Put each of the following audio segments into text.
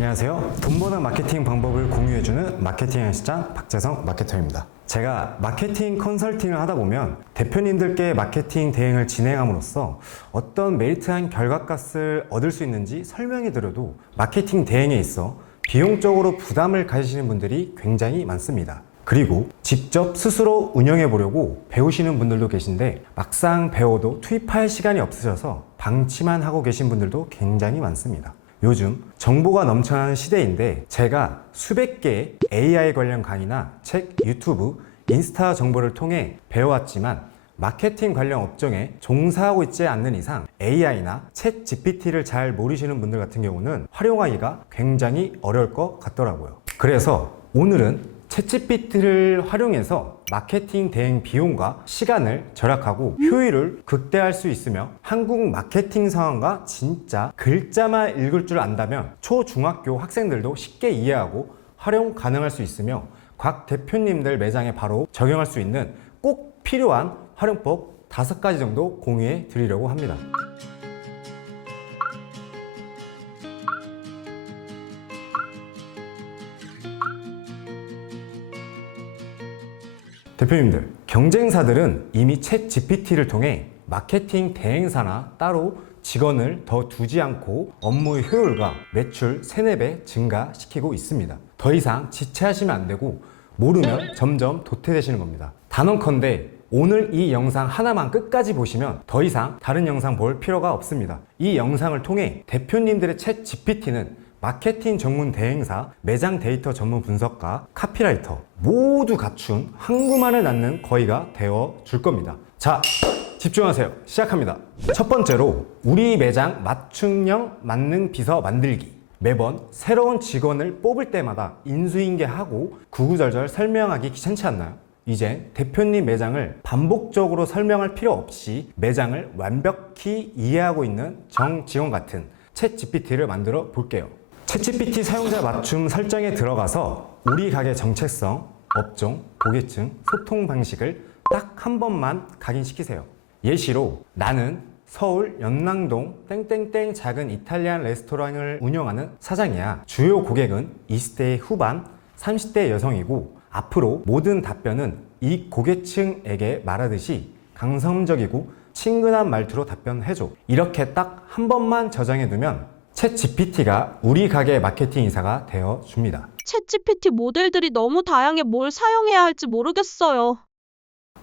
안녕하세요. 돈 버는 마케팅 방법을 공유해주는 마케팅의 시장 박재성 마케터입니다. 제가 마케팅 컨설팅을 하다 보면 대표님들께 마케팅 대행을 진행함으로써 어떤 메리트한 결과값을 얻을 수 있는지 설명해 드려도 마케팅 대행에 있어 비용적으로 부담을 가지시는 분들이 굉장히 많습니다. 그리고 직접 스스로 운영해 보려고 배우시는 분들도 계신데 막상 배워도 투입할 시간이 없으셔서 방치만 하고 계신 분들도 굉장히 많습니다. 요즘 정보가 넘쳐나는 시대인데 제가 수백 개의 AI 관련 강의나 책, 유튜브, 인스타 정보를 통해 배워왔지만 마케팅 관련 업종에 종사하고 있지 않는 이상 AI나 챗 GPT를 잘 모르시는 분들 같은 경우는 활용하기가 굉장히 어려울 것 같더라고요. 그래서 오늘은 챗GPT를 활용해서 마케팅 대행 비용과 시간을 절약하고 효율을 극대화할 수 있으며 한국 마케팅 상황과 진짜 글자만 읽을 줄 안다면 초중학교 학생들도 쉽게 이해하고 활용 가능할 수 있으며 각 대표님들 매장에 바로 적용할 수 있는 꼭 필요한 활용법 5가지 정도 공유해 드리려고 합니다. 대표님들, 경쟁사들은 이미 챗 GPT를 통해 마케팅 대행사나 따로 직원을 더 두지 않고 업무의 효율과 매출 3, 4배 증가시키고 있습니다. 더 이상 지체하시면 안 되고 모르면 점점 도태되시는 겁니다. 단언컨대 오늘 이 영상 하나만 끝까지 보시면 더 이상 다른 영상 볼 필요가 없습니다. 이 영상을 통해 대표님들의 챗 GPT는 마케팅 전문 대행사, 매장 데이터 전문 분석가, 카피라이터 모두 갖춘 한국말을 낳는 거의가 되어 줄 겁니다. 자, 집중하세요. 시작합니다. 첫 번째로 우리 매장 맞춤형 만능 비서 만들기. 매번 새로운 직원을 뽑을 때마다 인수인계하고 구구절절 설명하기 귀찮지 않나요? 이제 대표님 매장을 반복적으로 설명할 필요 없이 매장을 완벽히 이해하고 있는 정직원 같은 챗 GPT를 만들어 볼게요. 챗GPT 사용자 맞춤 설정에 들어가서 우리 가게 정체성, 업종, 고객층, 소통 방식을 딱 한 번만 각인시키세요. 예시로 나는 서울 연남동 땡땡땡 작은 이탈리안 레스토랑을 운영하는 사장이야. 주요 고객은 20대 후반, 30대 여성이고 앞으로 모든 답변은 이 고객층에게 말하듯이 강성적이고 친근한 말투로 답변해줘. 이렇게 딱 한 번만 저장해두면 챗 GPT가 우리 가게 마케팅 이사가 되어 줍니다. 챗 GPT 모델들이 너무 다양해 뭘 사용해야 할지 모르겠어요.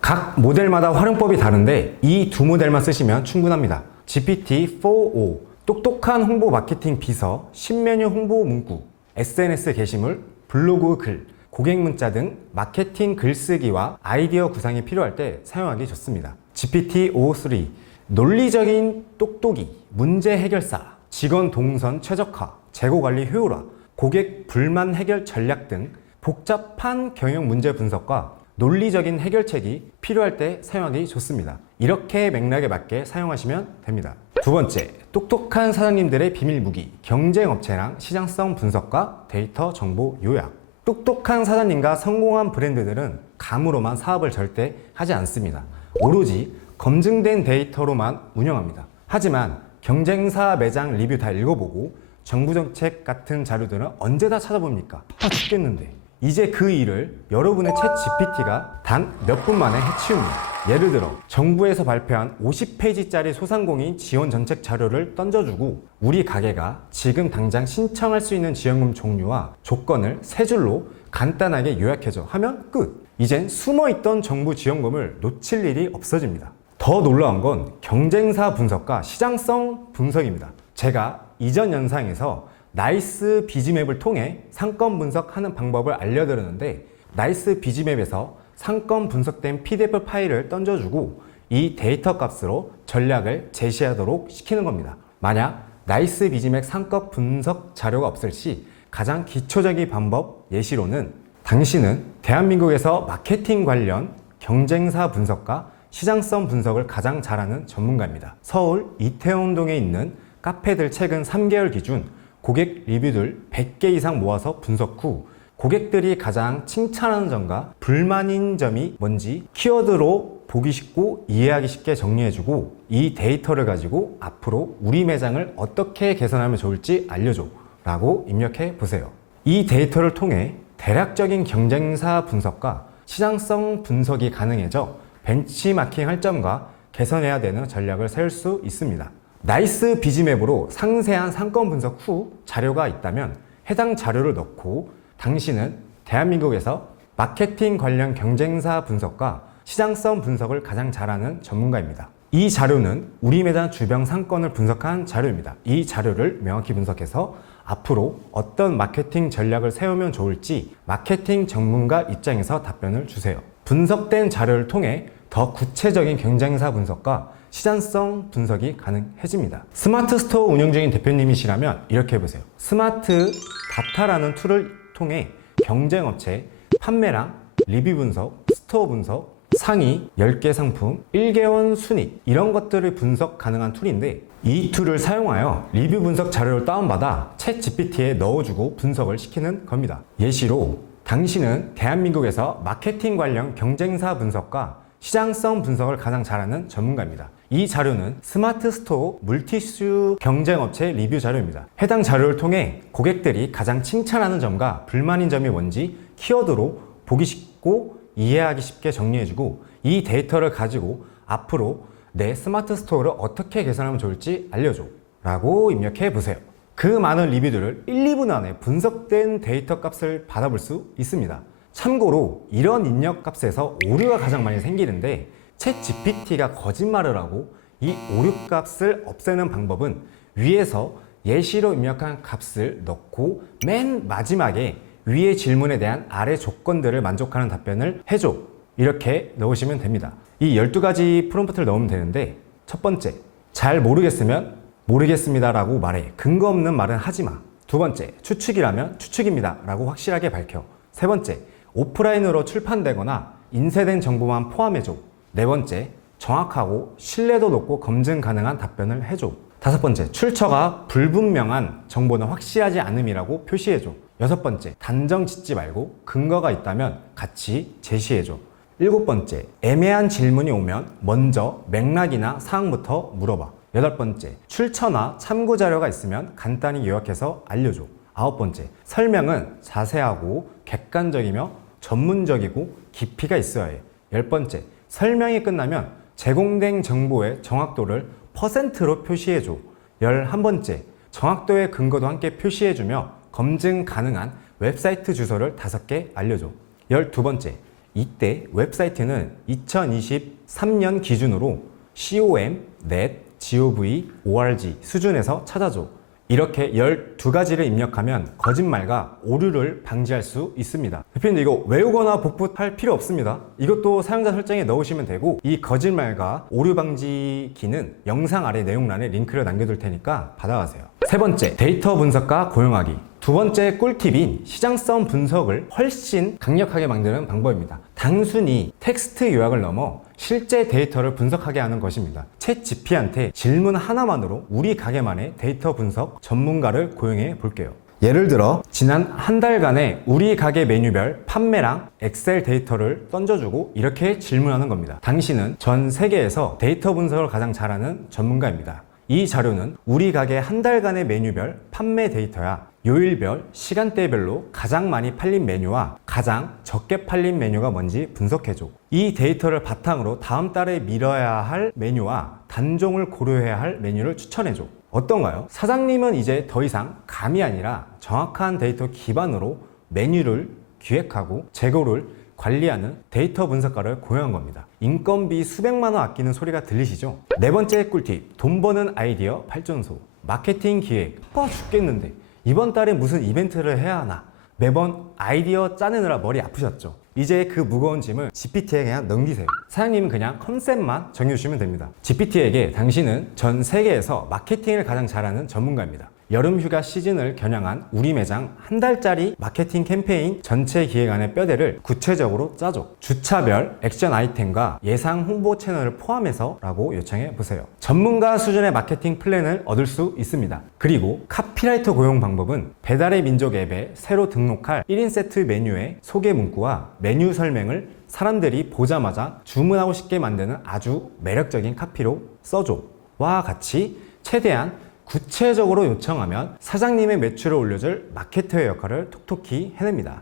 각 모델마다 활용법이 다른데 이 두 모델만 쓰시면 충분합니다. GPT-4o 똑똑한 홍보 마케팅 비서, 신메뉴 홍보 문구, SNS 게시물, 블로그 글, 고객 문자 등 마케팅 글쓰기와 아이디어 구상이 필요할 때 사용하기 좋습니다. GPT-5o3 논리적인 똑똑이, 문제 해결사, 직원 동선 최적화, 재고 관리 효율화, 고객 불만 해결 전략 등 복잡한 경영 문제 분석과 논리적인 해결책이 필요할 때 사용하기 좋습니다. 이렇게 맥락에 맞게 사용하시면 됩니다. 두 번째, 똑똑한 사장님들의 비밀 무기, 경쟁 업체랑 시장성 분석과 데이터 정보 요약. 똑똑한 사장님과 성공한 브랜드들은 감으로만 사업을 절대 하지 않습니다. 오로지 검증된 데이터로만 운영합니다. 하지만 경쟁사 매장 리뷰 다 읽어보고 정부 정책 같은 자료들은 언제 다 찾아봅니까? 죽겠는데. 이제 그 일을 여러분의 챗 GPT가 단 몇 분 만에 해치웁니다. 예를 들어 정부에서 발표한 50페이지짜리 소상공인 지원 정책 자료를 던져주고 우리 가게가 지금 당장 신청할 수 있는 지원금 종류와 조건을 3줄로 간단하게 요약해줘 하면 끝! 이젠 숨어있던 정부 지원금을 놓칠 일이 없어집니다. 더 놀라운 건 경쟁사 분석과 시장성 분석입니다. 제가 이전 영상에서 나이스 비즈맵을 통해 상권 분석하는 방법을 알려드렸는데 나이스 비즈맵에서 상권 분석된 PDF 파일을 던져주고 이 데이터 값으로 전략을 제시하도록 시키는 겁니다. 만약 나이스 비즈맵 상권 분석 자료가 없을 시 가장 기초적인 방법 예시로는 당신은 대한민국에서 마케팅 관련 경쟁사 분석과 시장성 분석을 가장 잘하는 전문가입니다. 서울 이태원동에 있는 카페들 최근 3개월 기준 고객 리뷰들 100개 이상 모아서 분석 후 고객들이 가장 칭찬하는 점과 불만인 점이 뭔지 키워드로 보기 쉽고 이해하기 쉽게 정리해주고 이 데이터를 가지고 앞으로 우리 매장을 어떻게 개선하면 좋을지 알려줘 라고 입력해 보세요. 이 데이터를 통해 대략적인 경쟁사 분석과 시장성 분석이 가능해져 벤치마킹 할 점과 개선해야 되는 전략을 세울 수 있습니다. 나이스 비즈맵으로 상세한 상권 분석 후 자료가 있다면 해당 자료를 넣고 당신은 대한민국에서 마케팅 관련 경쟁사 분석과 시장성 분석을 가장 잘하는 전문가입니다. 이 자료는 우리 매장 주변 상권을 분석한 자료입니다. 이 자료를 명확히 분석해서 앞으로 어떤 마케팅 전략을 세우면 좋을지 마케팅 전문가 입장에서 답변을 주세요. 분석된 자료를 통해 더 구체적인 경쟁사 분석과 시장성 분석이 가능해집니다. 스마트 스토어 운영 중인 대표님이시라면 이렇게 해보세요. 스마트 다타라는 툴을 통해 경쟁업체 판매량, 리뷰 분석, 스토어 분석, 상위 10개 상품, 1개월 순위 이런 것들을 분석 가능한 툴인데 이 툴을 사용하여 리뷰 분석 자료를 다운받아 챗 GPT에 넣어주고 분석을 시키는 겁니다. 예시로 당신은 대한민국에서 마케팅 관련 경쟁사 분석과 시장성 분석을 가장 잘하는 전문가입니다. 이 자료는 스마트 스토어 물티슈 경쟁업체 리뷰 자료입니다. 해당 자료를 통해 고객들이 가장 칭찬하는 점과 불만인 점이 뭔지 키워드로 보기 쉽고 이해하기 쉽게 정리해주고 이 데이터를 가지고 앞으로 내 스마트 스토어를 어떻게 개선하면 좋을지 알려줘 라고 입력해 보세요. 그 많은 리뷰들을 1, 2분 안에 분석된 데이터 값을 받아볼 수 있습니다. 참고로 이런 입력 값에서 오류가 가장 많이 생기는데 챗 GPT가 거짓말을 하고 이 오류 값을 없애는 방법은 위에서 예시로 입력한 값을 넣고 맨 마지막에 위의 질문에 대한 아래 조건들을 만족하는 답변을 해줘 이렇게 넣으시면 됩니다. 이 12가지 프롬프트를 넣으면 되는데 첫 번째, 잘 모르겠으면 모르겠습니다 라고 말해. 근거 없는 말은 하지 마. 두 번째, 추측이라면 추측입니다 라고 확실하게 밝혀. 세 번째, 오프라인으로 출판되거나 인쇄된 정보만 포함해줘. 네 번째, 정확하고 신뢰도 높고 검증 가능한 답변을 해줘. 다섯 번째, 출처가 불분명한 정보는 확실하지 않음이라고 표시해줘. 여섯 번째, 단정 짓지 말고 근거가 있다면 같이 제시해줘. 일곱 번째, 애매한 질문이 오면 먼저 맥락이나 사항부터 물어봐. 여덟 번째, 출처나 참고 자료가 있으면 간단히 요약해서 알려줘. 아홉 번째, 설명은 자세하고 객관적이며 전문적이고 깊이가 있어야 해. 열 번째, 설명이 끝나면 제공된 정보의 정확도를 %로 표시해줘. 11번째, 정확도의 근거도 함께 표시해주며 검증 가능한 웹사이트 주소를 5개 알려줘. 12번째, 이때 웹사이트는 2023년 기준으로 com, net, gov, org 수준에서 찾아줘. 이렇게 12가지를 입력하면 거짓말과 오류를 방지할 수 있습니다. 대표님 이거 외우거나 복붙할 필요 없습니다. 이것도 사용자 설정에 넣으시면 되고 이 거짓말과 오류 방지키는 영상 아래 내용란에 링크를 남겨둘 테니까 받아가세요. 세 번째, 데이터 분석과 고용하기. 두 번째 꿀팁인 시장성 분석을 훨씬 강력하게 만드는 방법입니다. 단순히 텍스트 요약을 넘어 실제 데이터를 분석하게 하는 것입니다. 챗 GPT한테 질문 하나만으로 우리 가게만의 데이터 분석 전문가를 고용해 볼게요. 예를 들어 지난 한 달간의 우리 가게 메뉴별 판매량 엑셀 데이터를 던져주고 이렇게 질문하는 겁니다. 당신은 전 세계에서 데이터 분석을 가장 잘하는 전문가입니다. 이 자료는 우리 가게 한 달간의 메뉴별 판매 데이터야. 요일별, 시간대별로 가장 많이 팔린 메뉴와 가장 적게 팔린 메뉴가 뭔지 분석해줘. 이 데이터를 바탕으로 다음 달에 밀어야 할 메뉴와 단종을 고려해야 할 메뉴를 추천해줘. 어떤가요? 사장님은 이제 더 이상 감이 아니라 정확한 데이터 기반으로 메뉴를 기획하고 재고를 관리하는 데이터 분석가를 고용한 겁니다. 인건비 수백만 원 아끼는 소리가 들리시죠? 네 번째 꿀팁, 돈 버는 아이디어 발전소. 마케팅 기획, 바빠 죽겠는데 이번 달에 무슨 이벤트를 해야 하나? 매번 아이디어 짜내느라 머리 아프셨죠? 이제 그 무거운 짐을 GPT에 그냥 넘기세요. 사장님은 그냥 컨셉만 정해주시면 됩니다. GPT에게 당신은 전 세계에서 마케팅을 가장 잘하는 전문가입니다. 여름 휴가 시즌을 겨냥한 우리 매장 한 달짜리 마케팅 캠페인 전체 기획안의 뼈대를 구체적으로 짜줘. 주차별 액션 아이템과 예상 홍보 채널을 포함해서 라고 요청해 보세요. 전문가 수준의 마케팅 플랜을 얻을 수 있습니다. 그리고 카피라이터 고용 방법은 배달의 민족 앱에 새로 등록할 1인 세트 메뉴의 소개 문구와 메뉴 설명을 사람들이 보자마자 주문하고 싶게 만드는 아주 매력적인 카피로 써줘. 와 같이 최대한 구체적으로 요청하면 사장님의 매출을 올려줄 마케터의 역할을 톡톡히 해냅니다.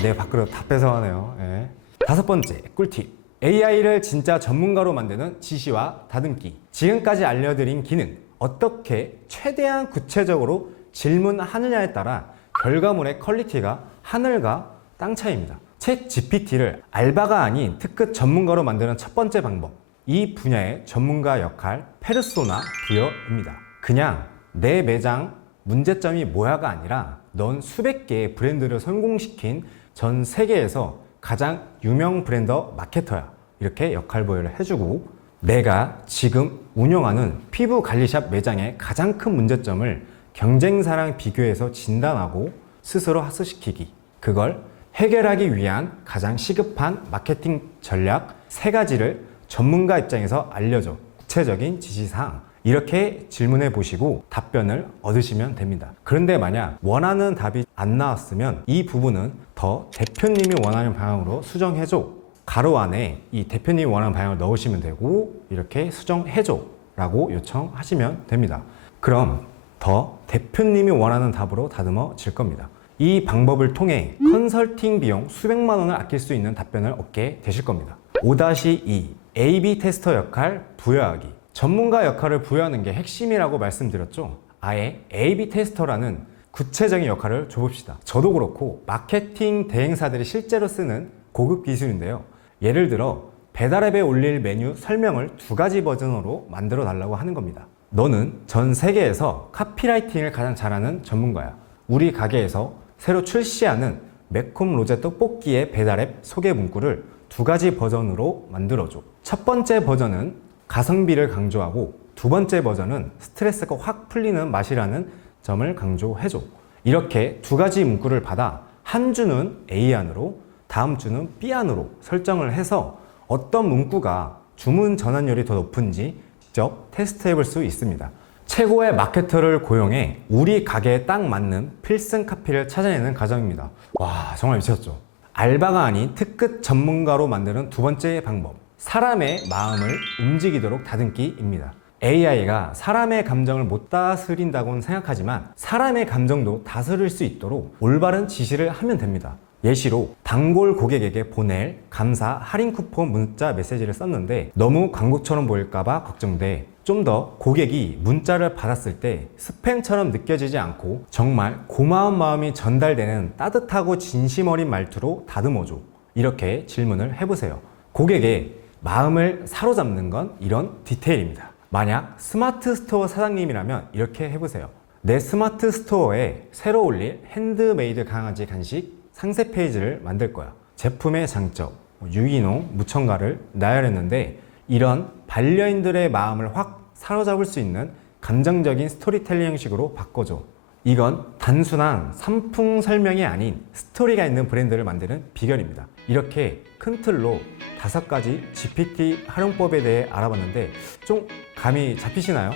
내 밥그릇 다 뺏어가네요. 예. 5번째 꿀팁. AI를 진짜 전문가로 만드는 지시와 다듬기. 지금까지 알려드린 기능, 어떻게 최대한 구체적으로 질문하느냐에 따라 결과물의 퀄리티가 하늘과 땅 차이입니다. 챗 GPT를 알바가 아닌 특급 전문가로 만드는 첫 번째 방법. 이 분야의 전문가 역할, 페르소나 부여입니다. 그냥 내 매장 문제점이 뭐야가 아니라 넌 수백 개의 브랜드를 성공시킨 전 세계에서 가장 유명 브랜더 마케터야. 이렇게 역할 부여를 해주고, 내가 지금 운영하는 피부 관리샵 매장의 가장 큰 문제점을 경쟁사랑 비교해서 진단하고 스스로 학습시키기. 그걸 해결하기 위한 가장 시급한 마케팅 전략 3가지를 전문가 입장에서 알려줘. 구체적인 지시사항. 이렇게 질문해 보시고 답변을 얻으시면 됩니다. 그런데 만약 원하는 답이 안 나왔으면 이 부분은 더 대표님이 원하는 방향으로 수정해줘. 가로 안에 이 대표님이 원하는 방향을 넣으시면 되고, 이렇게 수정해줘 라고 요청하시면 됩니다. 그럼 더 대표님이 원하는 답으로 다듬어질 겁니다. 이 방법을 통해 컨설팅 비용 수백만 원을 아낄 수 있는 답변을 얻게 되실 겁니다. 5-2 A/B 테스터 역할 부여하기. 전문가 역할을 부여하는 게 핵심이라고 말씀드렸죠. 아예 A/B 테스터라는 구체적인 역할을 줘봅시다. 저도 그렇고 마케팅 대행사들이 실제로 쓰는 고급 기술인데요. 예를 들어 배달앱에 올릴 메뉴 설명을 2가지 버전으로 만들어 달라고 하는 겁니다. 너는 전 세계에서 카피라이팅을 가장 잘하는 전문가야. 우리 가게에서 새로 출시하는 매콤 로제 떡볶이의 배달앱 소개 문구를 2가지 버전으로 만들어줘. 첫 번째 버전은 가성비를 강조하고, 2번째 버전은 스트레스가 확 풀리는 맛이라는 점을 강조해줘. 이렇게 2가지 문구를 받아 한 주는 A 안으로, 다음 주는 B 안으로 설정을 해서 어떤 문구가 주문 전환율이 더 높은지 직접 테스트해 볼 수 있습니다. 최고의 마케터를 고용해 우리 가게에 딱 맞는 필승 카피를 찾아내는 과정입니다. 와, 정말 미쳤죠? 알바가 아닌 특급 전문가로 만드는 2번째 방법. 사람의 마음을 움직이도록 다듬기입니다. AI가 사람의 감정을 못 다스린다고는 생각하지만 사람의 감정도 다스릴 수 있도록 올바른 지시를 하면 됩니다. 예시로 단골 고객에게 보낼 감사 할인 쿠폰 문자 메시지를 썼는데 너무 광고처럼 보일까봐 걱정돼. 좀 더 고객이 문자를 받았을 때 스팸처럼 느껴지지 않고 정말 고마운 마음이 전달되는 따뜻하고 진심 어린 말투로 다듬어줘. 이렇게 질문을 해보세요. 고객의 마음을 사로잡는 건 이런 디테일입니다. 만약 스마트 스토어 사장님이라면 이렇게 해보세요. 내 스마트 스토어에 새로 올릴 핸드메이드 강아지 간식 상세 페이지를 만들 거야. 제품의 장점, 유기농, 무첨가를 나열했는데 이런 반려인들의 마음을 확 사로잡을 수 있는 감정적인 스토리텔링 형식으로 바꿔줘. 이건 단순한 상품 설명이 아닌 스토리가 있는 브랜드를 만드는 비결입니다. 이렇게 큰 틀로 5가지 GPT 활용법에 대해 알아봤는데 좀 감이 잡히시나요?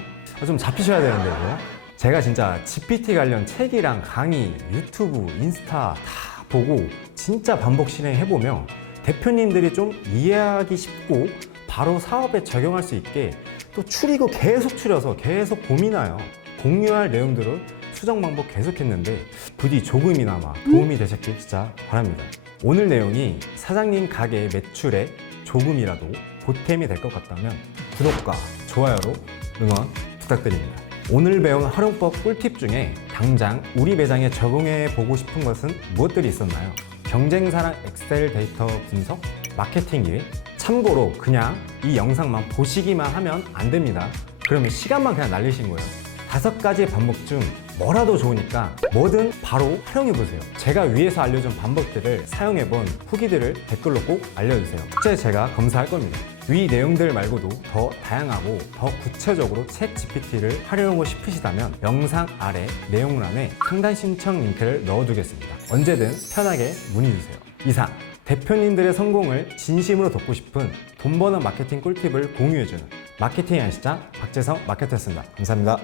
좀 잡히셔야 되는데 이거. 제가 진짜 GPT 관련 책이랑 강의, 유튜브, 인스타 다 보고 진짜 반복 실행해보면 대표님들이 좀 이해하기 쉽고 바로 사업에 적용할 수 있게 또 추리고 계속 추려서 계속 고민해요. 공유할 내용들을 수정 방법 계속했는데 부디 조금이나마 도움이 되셨길 진짜 바랍니다. 오늘 내용이 사장님 가게의 매출에 조금이라도 보탬이 될 것 같다면 구독과 좋아요로 응원 부탁드립니다. 오늘 배운 활용법 꿀팁 중에 당장 우리 매장에 적용해 보고 싶은 것은 무엇들이 있었나요? 경쟁사랑 엑셀 데이터 분석, 마케팅 기획. 참고로 그냥 이 영상만 보시기만 하면 안 됩니다. 그러면 시간만 그냥 날리신 거예요. 5가지 방법 중 뭐라도 좋으니까 뭐든 바로 활용해 보세요. 제가 위에서 알려준 방법들을 사용해 본 후기들을 댓글로 꼭 알려주세요. 실제 제가 검사할 겁니다. 위 내용들 말고도 더 다양하고 더 구체적으로 챗 GPT를 활용하고 싶으시다면 영상 아래 내용란에 상담 신청 링크를 넣어두겠습니다. 언제든 편하게 문의주세요. 이상 대표님들의 성공을 진심으로 돕고 싶은 돈 버는 마케팅 꿀팁을 공유해주는 마케팅 양식장 박재성 마케터였습니다. 감사합니다.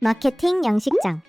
마케팅 양식장.